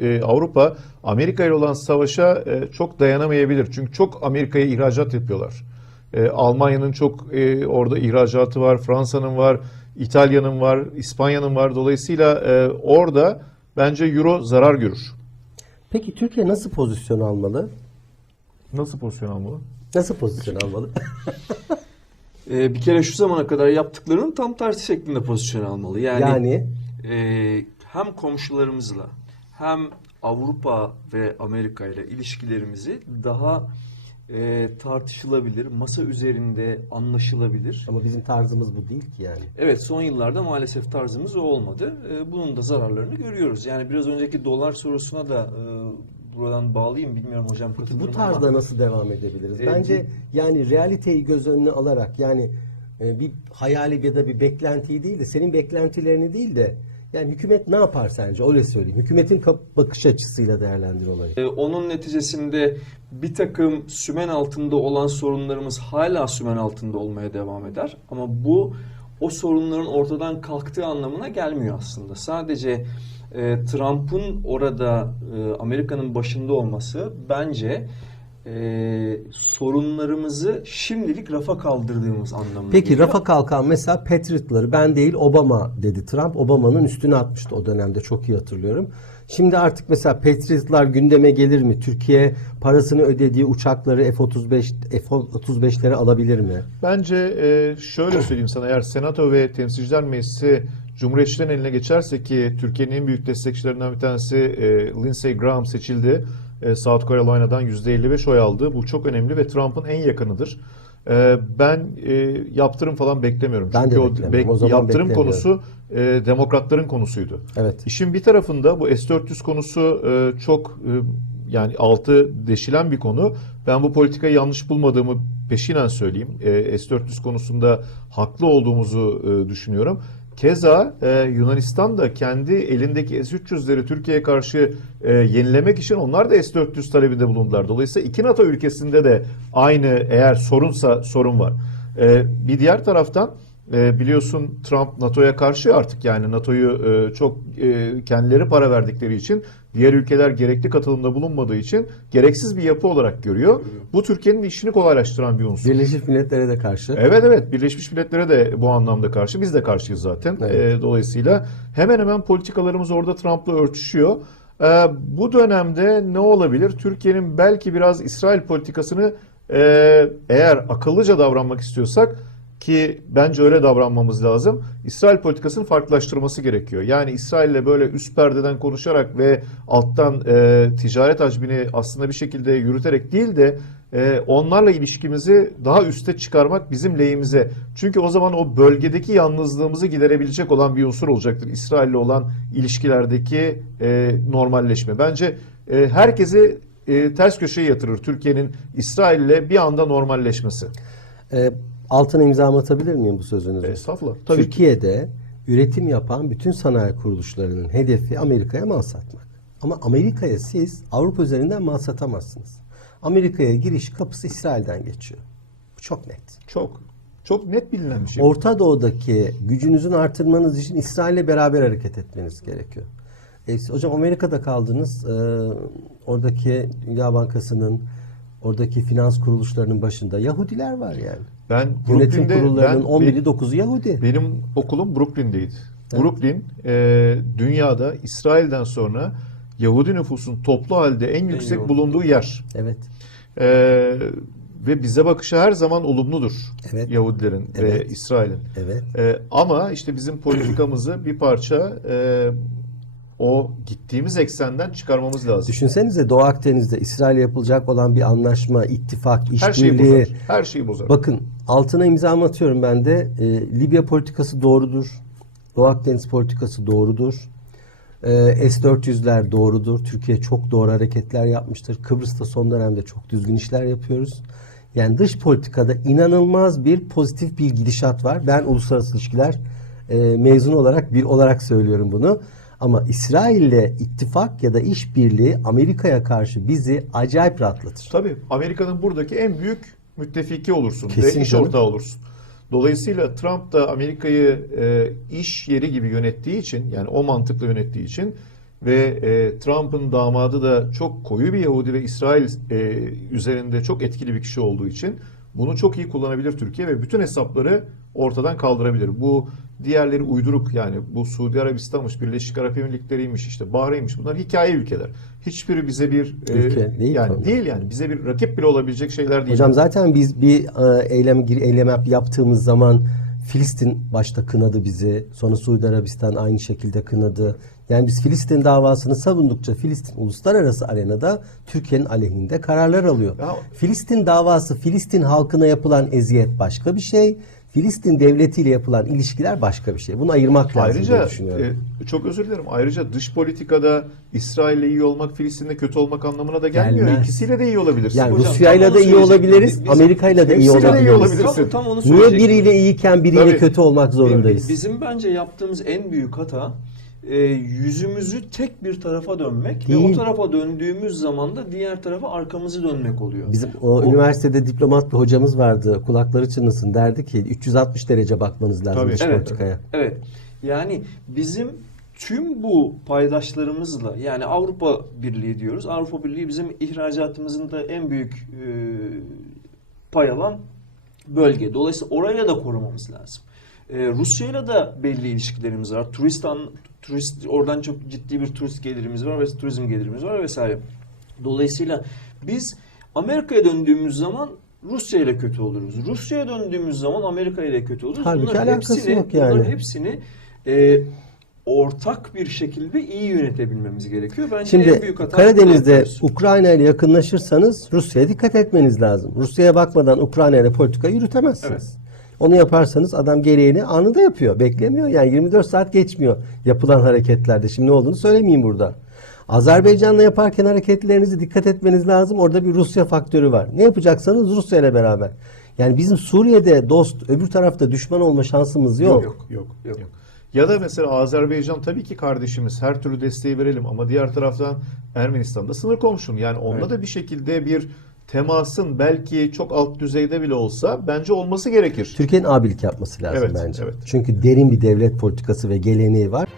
e, Avrupa Amerika ile olan savaşa e, çok dayanamayabilir. Çünkü çok Amerika'ya ihracat yapıyorlar. E, Almanya'nın çok e, orada ihracatı var, Fransa'nın var, İtalya'nın var, İspanya'nın var. Dolayısıyla e, orada bence Euro zarar görür. Peki Türkiye nasıl pozisyon almalı? Nasıl pozisyon almalı? Nasıl pozisyon almalı? Ee, bir kere şu zamana kadar yaptıklarının tam tersi şeklinde pozisyon almalı. Yani, Yani, e, hem komşularımızla hem Avrupa ve Amerika ile ilişkilerimizi daha e, tartışılabilir, masa üzerinde anlaşılabilir. ama bizim tarzımız bu değil ki yani. Evet son yıllarda maalesef tarzımız o olmadı. Ee, Bunun da zararlarını görüyoruz. Yani biraz önceki dolar sorusuna da e, buradan bağlayayım. Bilmiyorum hocam Peki bu tarzda ama- nasıl devam edebiliriz? E, Bence yani realiteyi göz önüne alarak yani e, bir hayali ya da bir beklentiyi değil de senin beklentilerini değil de yani hükümet ne yapar sence? Öyle söyleyeyim. Hükümetin bakış açısıyla değerlendir olayı. Ee, Onun neticesinde bir takım sümen altında olan sorunlarımız hala sümen altında olmaya devam eder. Ama bu o sorunların ortadan kalktığı anlamına gelmiyor aslında. Sadece e, Trump'ın orada e, Amerika'nın başında olması bence e, sorunlarımızı şimdilik rafa kaldırdığımız anlamına Peki geliyor. rafa kalkan mesela Patriot'ları ben değil Obama dedi Trump. Obama'nın üstüne atmıştı o dönemde çok iyi hatırlıyorum. Şimdi artık mesela Patriot'lar gündeme gelir mi? Türkiye parasını ödediği uçakları F-35 F-35'leri alabilir mi? Bence e, şöyle söyleyeyim sana eğer Senato ve Temsilciler Meclisi Cumhuriyetçilerin eline geçerse ki Türkiye'nin en büyük destekçilerinden bir tanesi e, Lindsey Graham seçildi. E, South Carolina'dan %55 oy aldı. Bu çok önemli ve Trump'ın en yakınıdır. E, ben e, yaptırım falan beklemiyorum. Ben de Çünkü o beklemiyorum. O zaman yaptırım konusu demokratların konusuydu. Evet. İşin bir tarafında bu S-400 konusu çok yani altı deşilen bir konu. Ben bu politikayı yanlış bulmadığımı peşinen söyleyeyim. E, S-400 konusunda haklı olduğumuzu e, düşünüyorum. Keza e, Yunanistan da kendi elindeki S-300'leri Türkiye'ye karşı e, yenilemek için onlar da S-400 talebinde bulundular. Dolayısıyla iki NATO ülkesinde de aynı eğer sorunsa sorun var. E, bir diğer taraftan e, biliyorsun Trump NATO'ya karşı artık yani NATO'yu e, çok e, kendileri para verdikleri için diğer ülkeler gerekli katılımda bulunmadığı için gereksiz bir yapı olarak görüyor. Bu Türkiye'nin işini kolaylaştıran bir unsur. Birleşmiş Milletler'e de karşı. Evet evet Birleşmiş Milletler'e de bu anlamda karşı biz de karşıyız zaten. Evet. E, dolayısıyla hemen hemen politikalarımız orada Trump'la örtüşüyor. E, bu dönemde ne olabilir? Türkiye'nin belki biraz İsrail politikasını e, eğer akıllıca davranmak istiyorsak ki bence öyle davranmamız lazım. İsrail politikasını farklılaştırması gerekiyor. Yani İsrail'le böyle üst perdeden konuşarak ve alttan e, ticaret hacmini aslında bir şekilde yürüterek değil de e, onlarla ilişkimizi daha üste çıkarmak bizim lehimize. Çünkü o zaman o bölgedeki yalnızlığımızı giderebilecek olan bir unsur olacaktır. İsrail'le olan ilişkilerdeki e, normalleşme. Bence e, herkesi e, ters köşeye yatırır Türkiye'nin İsrail'le bir anda normalleşmesi. Ee, altına imza atabilir miyim bu sözünüzü? Estağfurullah. Tabii ki. Türkiye'de üretim yapan bütün sanayi kuruluşlarının hedefi Amerika'ya mal satmak. Ama Amerika'ya siz Avrupa üzerinden mal satamazsınız. Amerika'ya giriş kapısı İsrail'den geçiyor. Bu çok net. Çok çok net bilinen bir şey. Orta Doğu'daki gücünüzün artırmanız için İsrail'le beraber hareket etmeniz gerekiyor. E, hocam Amerika'da kaldınız. Ee, oradaki Dünya Bankası'nın, oradaki finans kuruluşlarının başında Yahudiler var yani. Ben Yönetim Brooklyn'de kurullarının ben, 11'i 9'u Yahudi. Benim okulum Brooklyn'deydi. Brooklyn e, dünyada İsrail'den sonra Yahudi nüfusun toplu halde en yüksek yoğun. bulunduğu yer. Evet. E, ve bize bakışı her zaman olumludur Evet. Yahudilerin ve Evet. İsrail'in. Evet. E, ama işte bizim politikamızı bir parça e, o gittiğimiz eksenden çıkarmamız lazım. Düşünsenize Doğu Akdeniz'de İsrail yapılacak olan bir anlaşma, ittifak, Her şeyi işbirliği. bozar. Her şeyi bozar. Bakın altına imza atıyorum ben de. E, Libya politikası doğrudur. Doğu Akdeniz politikası doğrudur. E, S-400'ler doğrudur. Türkiye çok doğru hareketler yapmıştır. Kıbrıs'ta son dönemde çok düzgün işler yapıyoruz. Yani dış politikada inanılmaz bir pozitif bir gidişat var. Ben uluslararası ilişkiler e, mezunu olarak bir olarak söylüyorum bunu. Ama İsrail'le ittifak ya da işbirliği Amerika'ya karşı bizi acayip rahatlatır. Tabii Amerika'nın buradaki en büyük müttefiki olursun Kesin ve iş ortağı olursun. Dolayısıyla Trump da Amerika'yı e, iş yeri gibi yönettiği için yani o mantıkla yönettiği için ve e, Trump'ın damadı da çok koyu bir Yahudi ve İsrail e, üzerinde çok etkili bir kişi olduğu için bunu çok iyi kullanabilir Türkiye ve bütün hesapları ortadan kaldırabilir. Bu diğerleri uyduruk yani bu Suudi Arabistan'mış, Birleşik Arap Emirlikleri'ymiş, işte Bahreyn'miş bunlar hikaye ülkeler. Hiçbiri bize bir e, Ülke değil yani tabii. değil yani bize bir rakip bile olabilecek şeyler değil. Hocam zaten biz bir e, eylem eylem yap- yaptığımız zaman Filistin başta kınadı bizi. Sonra Suudi Arabistan aynı şekilde kınadı. Yani biz Filistin davasını savundukça Filistin uluslararası arenada Türkiye'nin aleyhinde kararlar alıyor. Ya- Filistin davası Filistin halkına yapılan eziyet başka bir şey. Filistin devletiyle yapılan ilişkiler başka bir şey. Bunu ayırmak lazım diye Ayrıca düşünüyorum. e, çok özür dilerim. Ayrıca dış politikada İsrail'le iyi olmak Filistin'le kötü olmak anlamına da gelmiyor. Gelmez. İkisiyle de iyi olabilirsin. yani hocam, Rusya'yla da iyi olabiliriz, Biz- Amerika'yla da iyi de iyi olabiliriz. olabiliriz. Tam, tam onu Niye biriyle iyiyken biriyle Tabii. kötü olmak zorundayız? Bizim bence yaptığımız en büyük hata e, yüzümüzü tek bir tarafa dönmek ve Değil. o tarafa döndüğümüz zaman da diğer tarafa arkamızı dönmek oluyor. Bizim o, üniversitede diplomat bir hocamız vardı. Kulakları çınlasın derdi ki 360 derece bakmanız lazım Tabii. dış Evet. politikaya. Evet. Yani bizim tüm bu paydaşlarımızla yani Avrupa Birliği diyoruz. Avrupa Birliği bizim ihracatımızın da en büyük e, pay alan bölge. Dolayısıyla orayla da korumamız lazım. E, Rusya'yla da belli ilişkilerimiz var. Turist an, turist oradan çok ciddi bir turist gelirimiz var ve turizm gelirimiz var vesaire. Dolayısıyla biz Amerika'ya döndüğümüz zaman Rusya ile kötü oluruz. Rusya'ya döndüğümüz zaman Amerika ile kötü oluruz. Halbuki Bunların hepsini, yok yani. Bunların hepsini e, ortak bir şekilde iyi yönetebilmemiz gerekiyor. Bence en Şimdi büyük hata Karadeniz'de. Ukrayna ile yakınlaşırsanız Rusya'ya dikkat etmeniz lazım. Rusya'ya bakmadan Ukrayna ile politika yürütemezsiniz. Evet. Onu yaparsanız adam gereğini anında yapıyor. Beklemiyor. Yani 24 saat geçmiyor yapılan hareketlerde. Şimdi ne olduğunu söylemeyeyim burada. Azerbaycan'la yaparken hareketlerinizi dikkat etmeniz lazım. Orada bir Rusya faktörü var. Ne yapacaksanız Rusya ile beraber. Yani bizim Suriye'de dost, öbür tarafta düşman olma şansımız yok. Yok, yok, Yok. yok. Ya da mesela Azerbaycan tabii ki kardeşimiz her türlü desteği verelim ama diğer taraftan Ermenistan'da sınır komşum. Yani onunla Evet. da bir şekilde bir temasın belki çok alt düzeyde bile olsa bence olması gerekir. Türkiye'nin abilik yapması lazım Evet, bence. evet. Çünkü derin bir devlet politikası ve geleneği var.